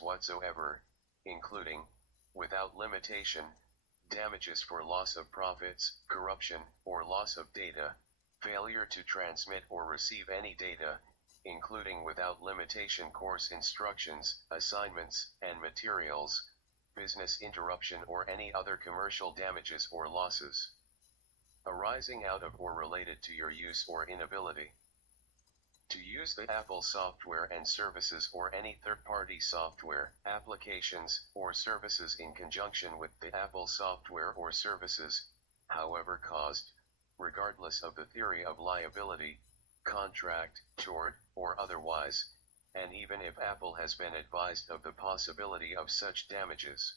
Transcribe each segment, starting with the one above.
whatsoever, including, without limitation, damages for loss of profits, corruption, or loss of data, failure to transmit or receive any data, including without limitation course instructions, assignments, and materials, business interruption or any other commercial damages or losses arising out of or related to your use or inability to use the Apple software and services or any third-party software, applications, or services in conjunction with the Apple software or services, however caused, regardless of the theory of liability, contract, tort, or otherwise, and even if Apple has been advised of the possibility of such damages.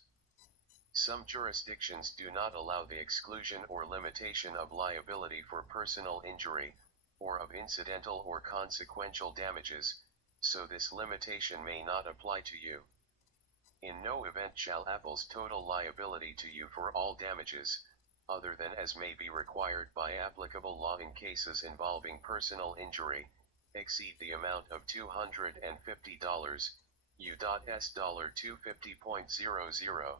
Some jurisdictions do not allow the exclusion or limitation of liability for personal injury, or of incidental or consequential damages, so this limitation may not apply to you. In no event shall Apple's total liability to you for all damages, other than as may be required by applicable law in cases involving personal injury, exceed the amount of $250, U.S. $250.00.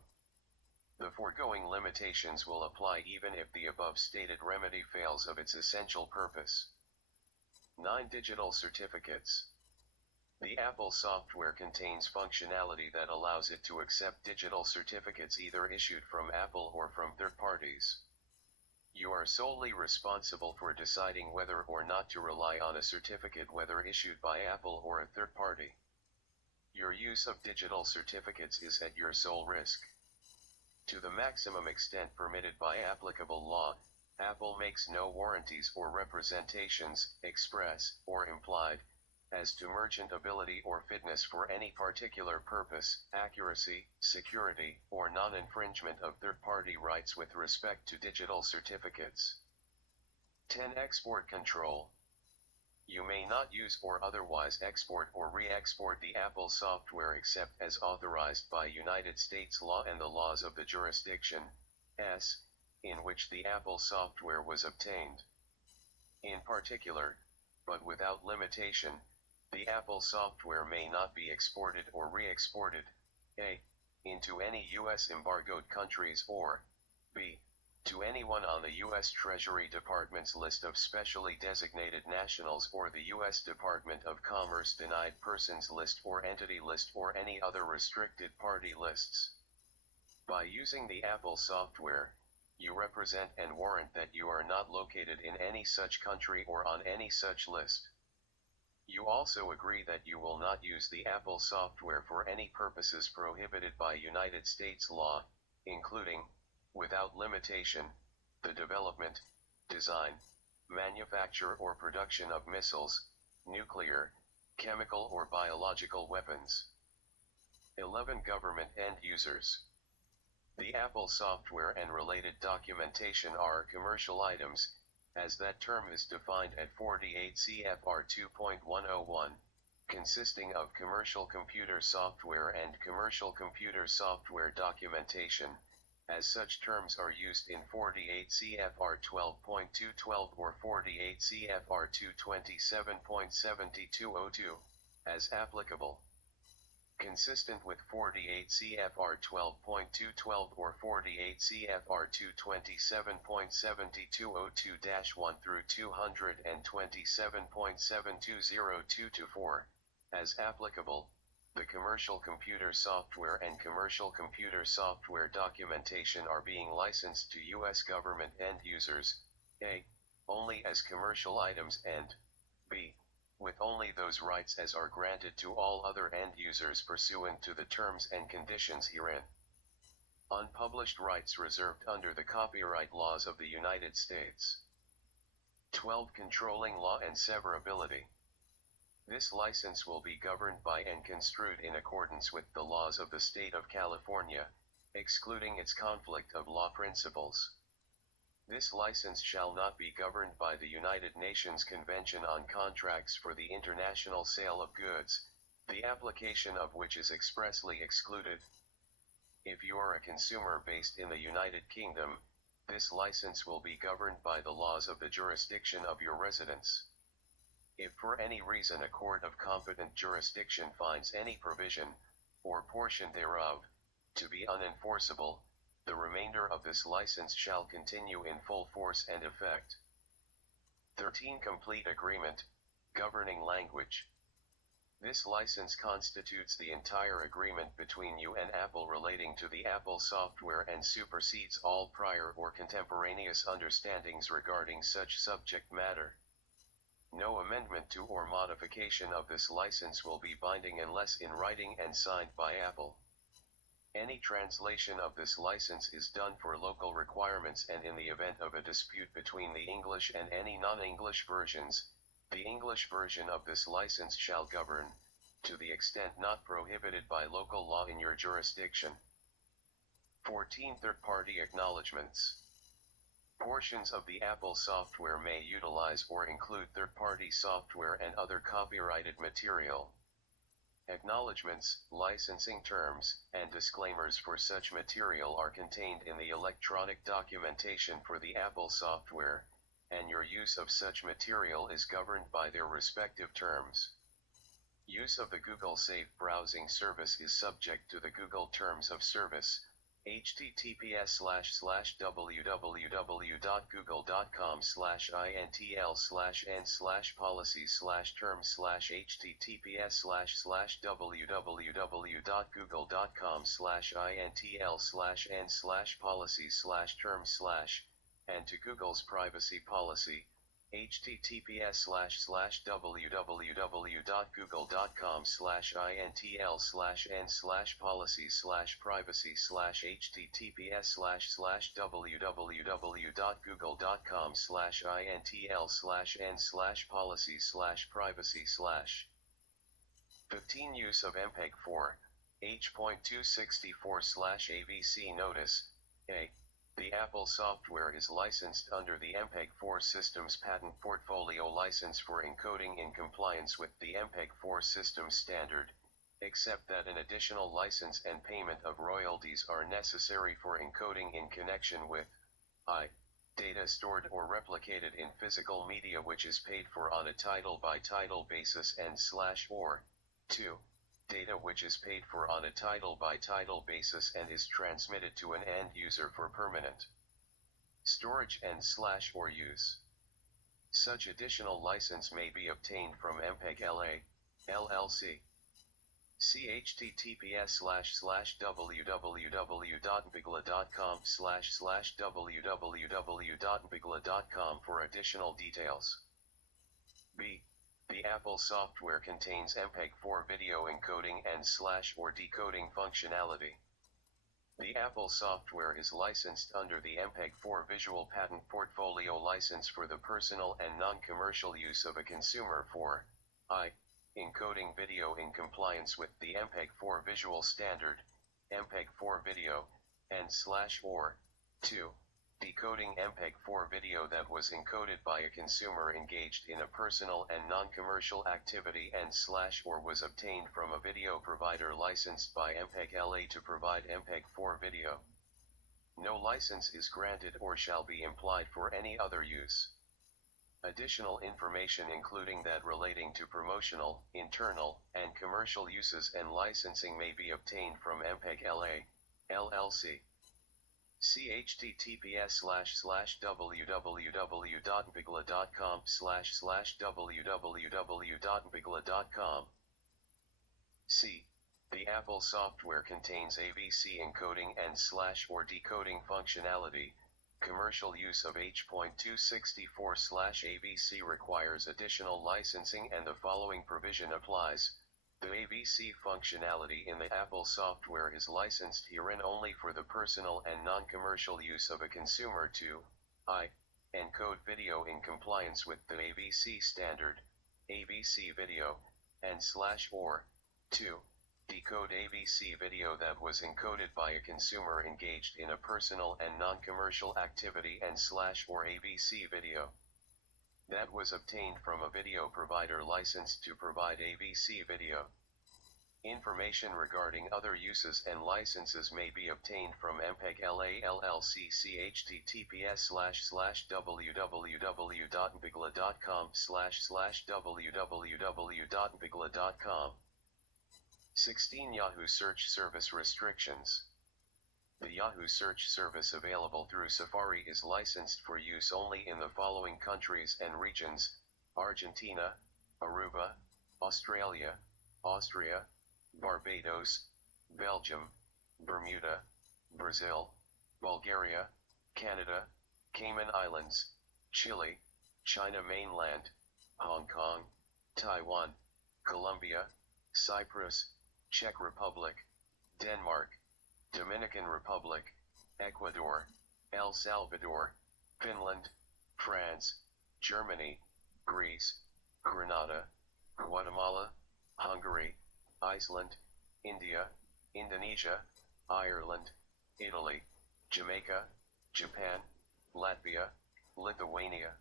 The foregoing limitations will apply even if the above stated remedy fails of its essential purpose. 9. Digital certificates. The Apple software contains functionality that allows it to accept digital certificates either issued from Apple or from third parties. You are solely responsible for deciding whether or not to rely on a certificate whether issued by Apple or a third party. Your use of digital certificates is at your sole risk. To the maximum extent permitted by applicable law, Apple makes no warranties or representations, express or implied, as to merchantability or fitness for any particular purpose, accuracy, security, or non-infringement of third-party rights with respect to digital certificates. 10. Export control. You may not use or otherwise export or re-export the Apple software except as authorized by United States law and the laws of the jurisdiction, in which the Apple software was obtained. In particular, but without limitation, the Apple software may not be exported or re-exported, a. into any U.S. embargoed countries or, b. to anyone on the U.S. Treasury Department's list of specially designated nationals or the U.S. Department of Commerce denied persons list or entity list or any other restricted party lists. By using the Apple software, you represent and warrant that you are not located in any such country or on any such list. You also agree that you will not use the Apple software for any purposes prohibited by United States law, including, without limitation, the development, design, manufacture or production of missiles, nuclear, chemical or biological weapons. 11. Government end users. The Apple software and related documentation are commercial items, as that term is defined at 48 CFR 2.101, consisting of commercial computer software and commercial computer software documentation, as such terms are used in 48 CFR 12.212 or 48 CFR 227.7202, as applicable. Consistent with 48 CFR 12.212 or 48 CFR 227.7202-1 through 227.7202-4, as applicable, the commercial computer software and commercial computer software documentation are being licensed to U.S. government end users, a. only as commercial items and, b. with only those rights as are granted to all other end users pursuant to the terms and conditions herein. Unpublished rights reserved under the copyright laws of the United States. 12. Controlling law and severability. This license will be governed by and construed in accordance with the laws of the state of California, excluding its conflict of law principles. This license shall not be governed by the United Nations Convention on Contracts for the International Sale of Goods, the application of which is expressly excluded. If you are a consumer based in the United Kingdom, this license will be governed by the laws of the jurisdiction of your residence. If for any reason a court of competent jurisdiction finds any provision, or portion thereof, to be unenforceable, the remainder of this license shall continue in full force and effect. 13. Complete agreement, governing language. This license constitutes the entire agreement between you and Apple relating to the Apple software and supersedes all prior or contemporaneous understandings regarding such subject matter. No amendment to or modification of this license will be binding unless in writing and signed by Apple. Any translation of this license is done for local requirements, and in the event of a dispute between the English and any non-English versions, the English version of this license shall govern, to the extent not prohibited by local law in your jurisdiction. 14. Third-party acknowledgements. Portions of the Apple software may utilize or include third-party software and other copyrighted material. Acknowledgements, licensing terms, and disclaimers for such material are contained in the electronic documentation for the Apple software, and your use of such material is governed by their respective terms. Use of the Google Safe browsing service is subject to the Google Terms of Service, https://www.google.com/intl/n/policies/terms/and to Google's privacy policy, https://www.google.com/intl/n/policies/privacy/https://www.google.com/intl/n/policies/privacy/. 15. Use of MPEG-4, H.264/ABC Notice, A. The Apple software is licensed under the MPEG-4 Systems Patent Portfolio License for encoding in compliance with the MPEG-4 Systems Standard, except that an additional license and payment of royalties are necessary for encoding in connection with I. Data stored or replicated in physical media which is paid for on a title-by-title basis and /or 2. Data which is paid for on a title-by-title basis and is transmitted to an end user for permanent storage and /or use. Such additional license may be obtained from MPEG LA, LLC. See https://www.bigla.com/www.bigla.com for additional details. B. The Apple software contains MPEG-4 video encoding and /or decoding functionality. The Apple software is licensed under the MPEG-4 Visual Patent Portfolio License for the personal and non-commercial use of a consumer for I. Encoding video in compliance with the MPEG-4 Visual Standard, MPEG-4 Video, and /or 2. Decoding MPEG-4 video that was encoded by a consumer engaged in a personal and non-commercial activity and /or was obtained from a video provider licensed by MPEG LA to provide MPEG-4 video. No license is granted or shall be implied for any other use. Additional information including that relating to promotional, internal, and commercial uses and licensing may be obtained from MPEG LA, LLC. See https://www.bigla.com/www.bigla.com. C. The Apple software contains AVC encoding and /or decoding functionality. Commercial use of H.264/ABC requires additional licensing and the following provision applies. The AVC functionality in the Apple software is licensed herein only for the personal and non-commercial use of a consumer to I. Encode video in compliance with the AVC standard, AVC video, and /or 2. Decode AVC video that was encoded by a consumer engaged in a personal and non-commercial activity and /or AVC video that was obtained from a video provider licensed to provide AVC video. Information regarding other uses and licenses may be obtained from MPEG LA LLC. See https://www.bigla.com/www.bigla.com. 16 Yahoo Search Service Restrictions. The Yahoo Search Service available through Safari is licensed for use only in the following countries and regions: Argentina, Aruba, Australia, Austria, Barbados, Belgium, Bermuda, Brazil, Bulgaria, Canada, Cayman Islands, Chile, China mainland, Hong Kong, Taiwan, Colombia, Cyprus, Czech Republic, Denmark, Dominican Republic, Ecuador, El Salvador, Finland, France, Germany, Greece, Grenada, Guatemala, Hungary, Iceland, India, Indonesia, Ireland, Italy, Jamaica, Japan, Latvia, Lithuania,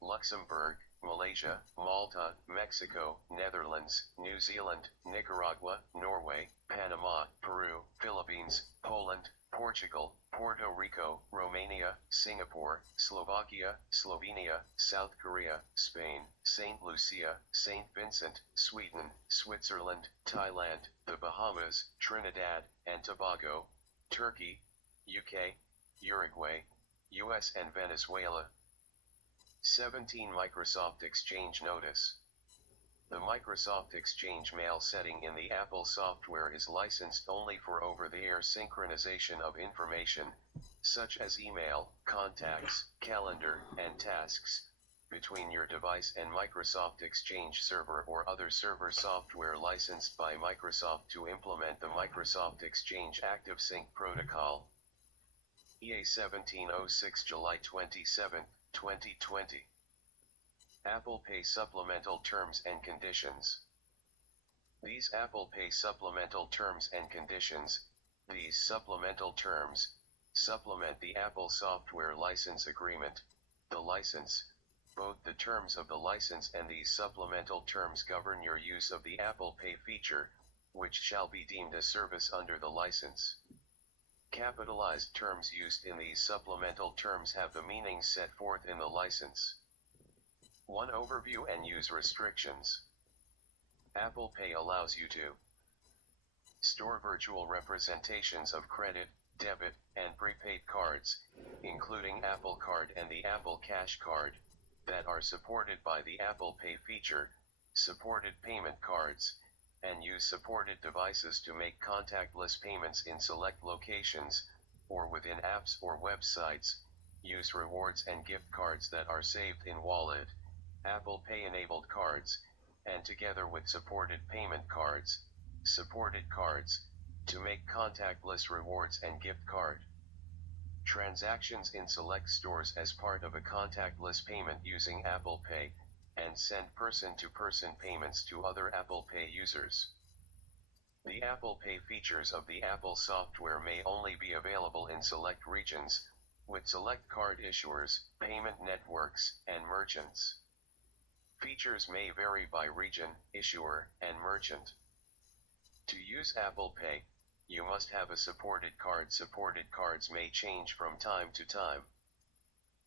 Luxembourg, Malaysia, Malta, Mexico, Netherlands, New Zealand, Nicaragua, Norway, Panama, Peru, Philippines, Poland, Portugal, Puerto Rico, Romania, Singapore, Slovakia, Slovenia, South Korea, Spain, St. Lucia, St. Vincent, Sweden, Switzerland, Thailand, the Bahamas, Trinidad and Tobago, Turkey, UK, Uruguay, US and Venezuela. 17 Microsoft Exchange Notice. The Microsoft Exchange mail setting in the Apple software is licensed only for over-the-air synchronization of information, such as email, contacts, calendar, and tasks, between your device and Microsoft Exchange server or other server software licensed by Microsoft to implement the Microsoft Exchange ActiveSync protocol. EA 1706 July 27, 2020. Apple Pay Supplemental Terms and Conditions. These Apple Pay Supplemental Terms and Conditions, these supplemental terms, supplement the Apple Software License Agreement, the license. Both the terms of the license and these supplemental terms govern your use of the Apple Pay feature, which shall be deemed a service under the license. Capitalized terms used in these supplemental terms have the meanings set forth in the license. 1. Overview and use restrictions. Apple Pay allows you to store virtual representations of credit, debit, and prepaid cards, including Apple Card and the Apple Cash Card, that are supported by the Apple Pay feature, supported payment cards, and use supported devices to make contactless payments in select locations, or within apps or websites. Use rewards and gift cards that are saved in Wallet, Apple Pay enabled cards, and together with supported payment cards, supported cards, to make contactless rewards and gift card transactions in select stores as part of a contactless payment using Apple Pay, and send person-to-person payments to other Apple Pay users. The Apple Pay features of the Apple software may only be available in select regions, with select card issuers, payment networks, and merchants. Features may vary by region, issuer, and merchant. To use Apple Pay, you must have a supported card. Supported cards may change from time to time.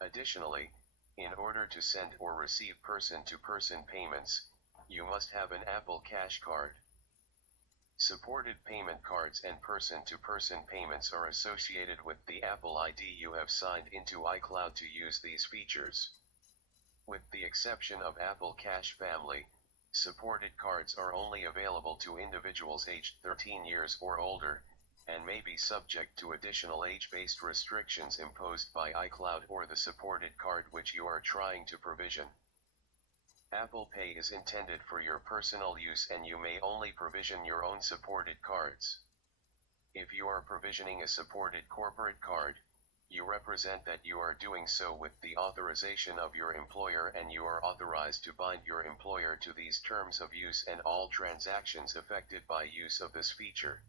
Additionally, in order to send or receive person-to-person payments, you must have an Apple Cash Card. Supported payment cards and person-to-person payments are associated with the Apple ID you have signed into iCloud to use these features. With the exception of Apple Cash Family, supported cards are only available to individuals aged 13 years or older, and may be subject to additional age-based restrictions imposed by iCloud or the supported card which you are trying to provision. Apple Pay is intended for your personal use and you may only provision your own supported cards. If you are provisioning a supported corporate card, you represent that you are doing so with the authorization of your employer and you are authorized to bind your employer to these terms of use and all transactions affected by use of this feature.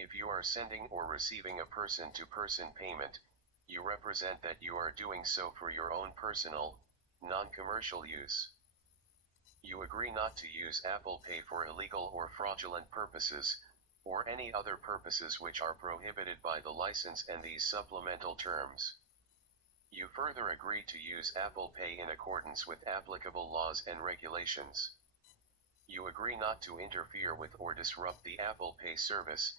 If you are sending or receiving a person-to-person payment, you represent that you are doing so for your own personal, non-commercial use. You agree not to use Apple Pay for illegal or fraudulent purposes, or any other purposes which are prohibited by the license and these supplemental terms. You further agree to use Apple Pay in accordance with applicable laws and regulations. You agree not to interfere with or disrupt the Apple Pay service,